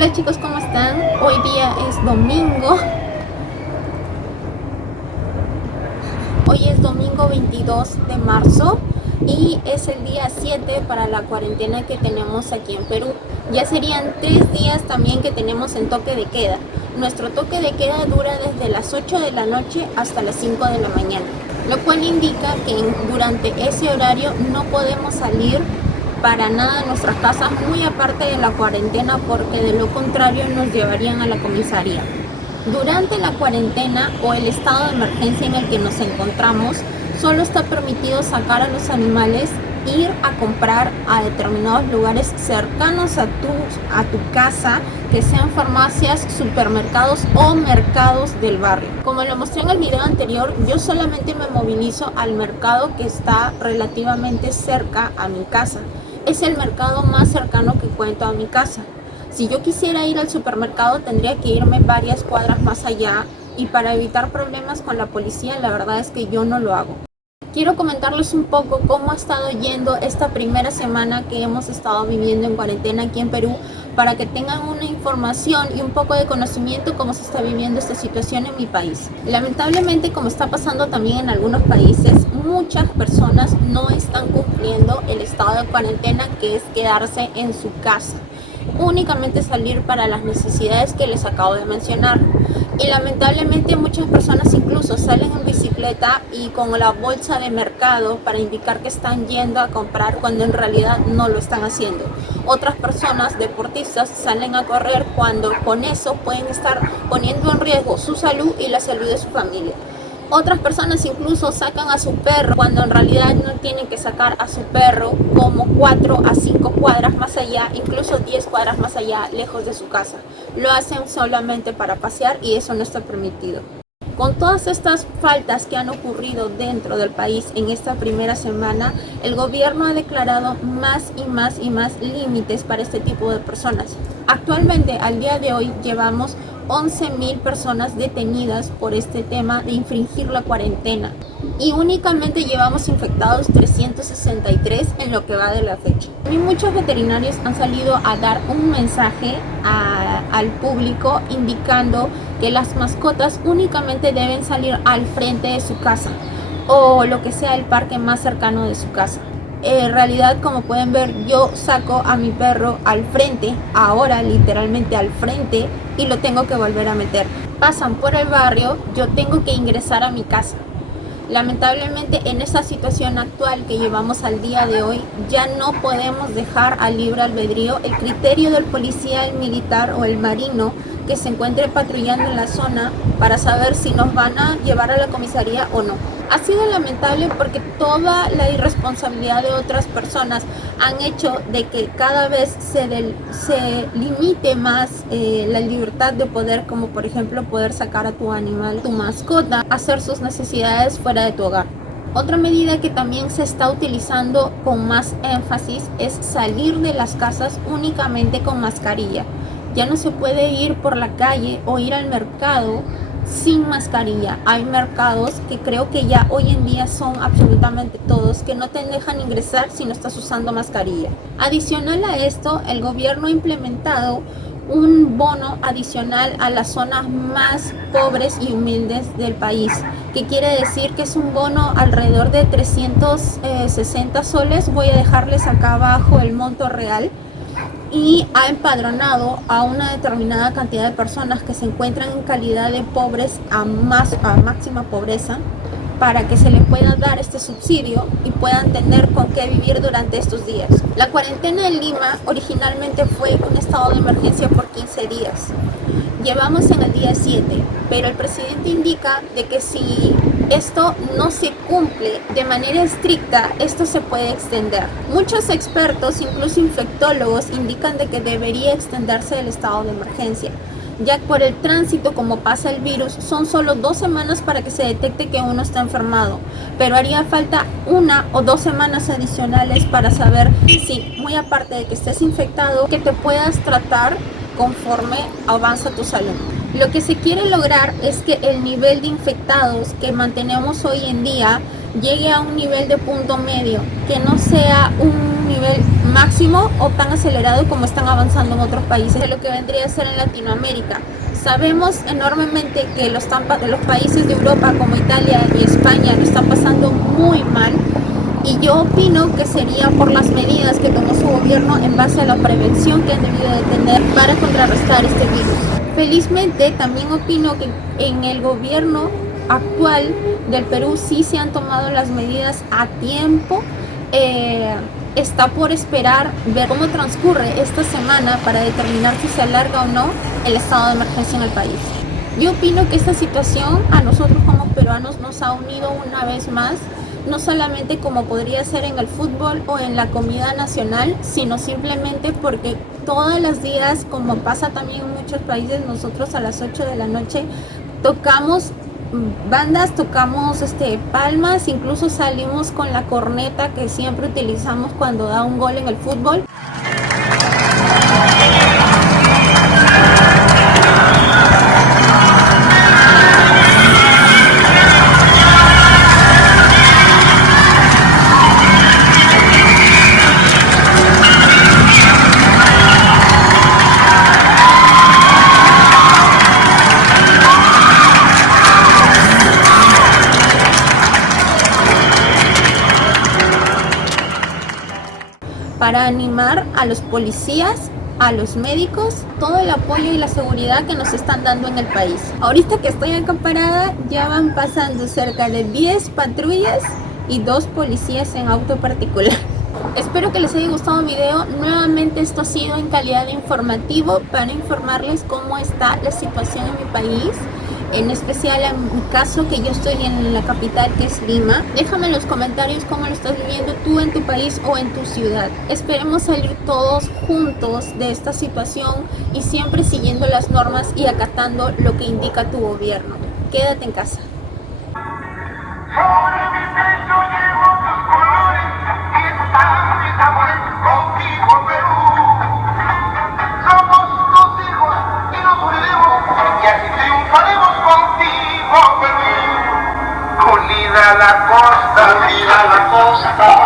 Hola chicos, ¿cómo están? Hoy día es domingo. Hoy es domingo 22 de marzo y es el día 7 para la cuarentena que tenemos aquí en Perú. Ya serían 3 días también que tenemos en toque de queda. Nuestro toque de queda dura desde las 8 de la noche hasta las 5 de la mañana, lo cual indica que durante ese horario no podemos salir para nada de nuestras casas, muy aparte de la cuarentena, porque de lo contrario nos llevarían a la comisaría. Durante la cuarentena o el estado de emergencia en el que nos encontramos, solo está permitido sacar a los animales, ir a comprar a determinados lugares cercanos a tu casa, que sean farmacias, supermercados o mercados del barrio. Como lo mostré en el video anterior, yo solamente me movilizo al mercado que está relativamente cerca a mi casa. Es el mercado más cercano que cuento a mi casa. Si yo quisiera ir al supermercado, tendría que irme varias cuadras más allá, y para evitar problemas con la policía, la verdad es que yo no lo hago. Quiero comentarles un poco cómo ha estado yendo esta primera semana que hemos estado viviendo en cuarentena aquí en Perú, para que tengan una información y un poco de conocimiento cómo se está viviendo esta situación en mi país. Lamentablemente, como está pasando también en algunos países, muchas personas no están cumpliendo el estado de cuarentena, que es quedarse en su casa, únicamente salir para las necesidades que les acabo de mencionar. Y lamentablemente muchas personas incluso salen en bicicleta y con la bolsa de mercado para indicar que están yendo a comprar, cuando en realidad no lo están haciendo. Otras personas deportistas salen a correr, cuando con eso pueden estar poniendo en riesgo su salud y la salud de su familia. Otras personas incluso sacan a su perro, cuando en realidad no tienen que sacar a su perro como 4 a 5 cuadras más allá, incluso 10 cuadras más allá, lejos de su casa. Lo hacen solamente para pasear y eso no está permitido. Con todas estas faltas que han ocurrido dentro del país en esta primera semana, el gobierno ha declarado más y más y más límites para este tipo de personas. Actualmente, al día de hoy, llevamos 11.000 personas detenidas por este tema de infringir la cuarentena, y únicamente llevamos infectados 363 en lo que va de la fecha. Y muchos veterinarios han salido a dar un mensaje al público indicando que las mascotas únicamente deben salir al frente de su casa, o lo que sea el parque más cercano de su casa. En realidad, como pueden ver, yo saco a mi perro al frente, ahora literalmente al frente, y lo tengo que volver a meter. Pasan por el barrio, yo tengo que ingresar a mi casa. Lamentablemente, en esta situación actual que llevamos al día de hoy, ya no podemos dejar al libre albedrío el criterio del policía, el militar o el marino que se encuentre patrullando en la zona para saber si nos van a llevar a la comisaría o no. Ha sido lamentable porque toda la irresponsabilidad de otras personas han hecho de que cada vez se limite más la libertad de poder, como por ejemplo poder sacar a tu animal, tu mascota, a hacer sus necesidades fuera de tu hogar. Otra medida que también se está utilizando con más énfasis es salir de las casas únicamente con mascarilla. Ya no se puede ir por la calle o ir al mercado sin mascarilla. Hay mercados que creo que ya hoy en día son absolutamente todos, que no te dejan ingresar si no estás usando mascarilla. Adicional a esto, el gobierno ha implementado un bono adicional a las zonas más pobres y humildes del país, que quiere decir que es un bono alrededor de 360 soles. Voy a dejarles acá abajo el monto real. Y ha empadronado a una determinada cantidad de personas que se encuentran en calidad de pobres a máxima pobreza, para que se les pueda dar este subsidio y puedan tener con qué vivir durante estos días. La cuarentena en Lima originalmente fue un estado de emergencia por 15 días. Llevamos en el día 7, pero el presidente indica de que si esto no se cumple de manera estricta, esto se puede extender. Muchos expertos, incluso infectólogos, indican de que debería extenderse el estado de emergencia, ya que por el tránsito, como pasa el virus, son solo 2 semanas para que se detecte que uno está enfermado, pero haría falta 1 o 2 semanas adicionales para saber si, muy aparte de que estés infectado, que te puedas tratar conforme avanza tu salud. Lo que se quiere lograr es que el nivel de infectados que mantenemos hoy en día llegue a un nivel de punto medio, que no sea un nivel máximo o tan acelerado como están avanzando en otros países de lo que vendría a ser en Latinoamérica. Sabemos enormemente que los países de Europa como Italia y España lo están pasando muy mal, y yo opino que sería por las medidas que tomó su gobierno en base a la prevención que han debido de tener para contrarrestar este virus. Felizmente también opino que en el gobierno actual del Perú sí se han tomado las medidas a tiempo. Está por esperar ver cómo transcurre esta semana para determinar si se alarga o no el estado de emergencia en el país. Yo opino que esta situación a nosotros como peruanos nos ha unido una vez más, no solamente como podría ser en el fútbol o en la comida nacional, sino simplemente porque todos los días, como pasa también en muchos países, nosotros a las 8 de la noche tocamos bandas, tocamos palmas, incluso salimos con la corneta que siempre utilizamos cuando da un gol en el fútbol. Para animar a los policías, a los médicos, todo el apoyo y la seguridad que nos están dando en el país. Ahorita que estoy acá parada, ya van pasando cerca de 10 patrullas y 2 policías en auto particular. Espero que les haya gustado el video. Nuevamente esto ha sido en calidad de informativo para informarles cómo está la situación en mi país. En especial en mi caso, que yo estoy en la capital, que es Lima. Déjame en los comentarios cómo lo estás viviendo tú en tu país o en tu ciudad. Esperemos salir todos juntos de esta situación y siempre siguiendo las normas y acatando lo que indica tu gobierno. Quédate en casa. Unida la costa,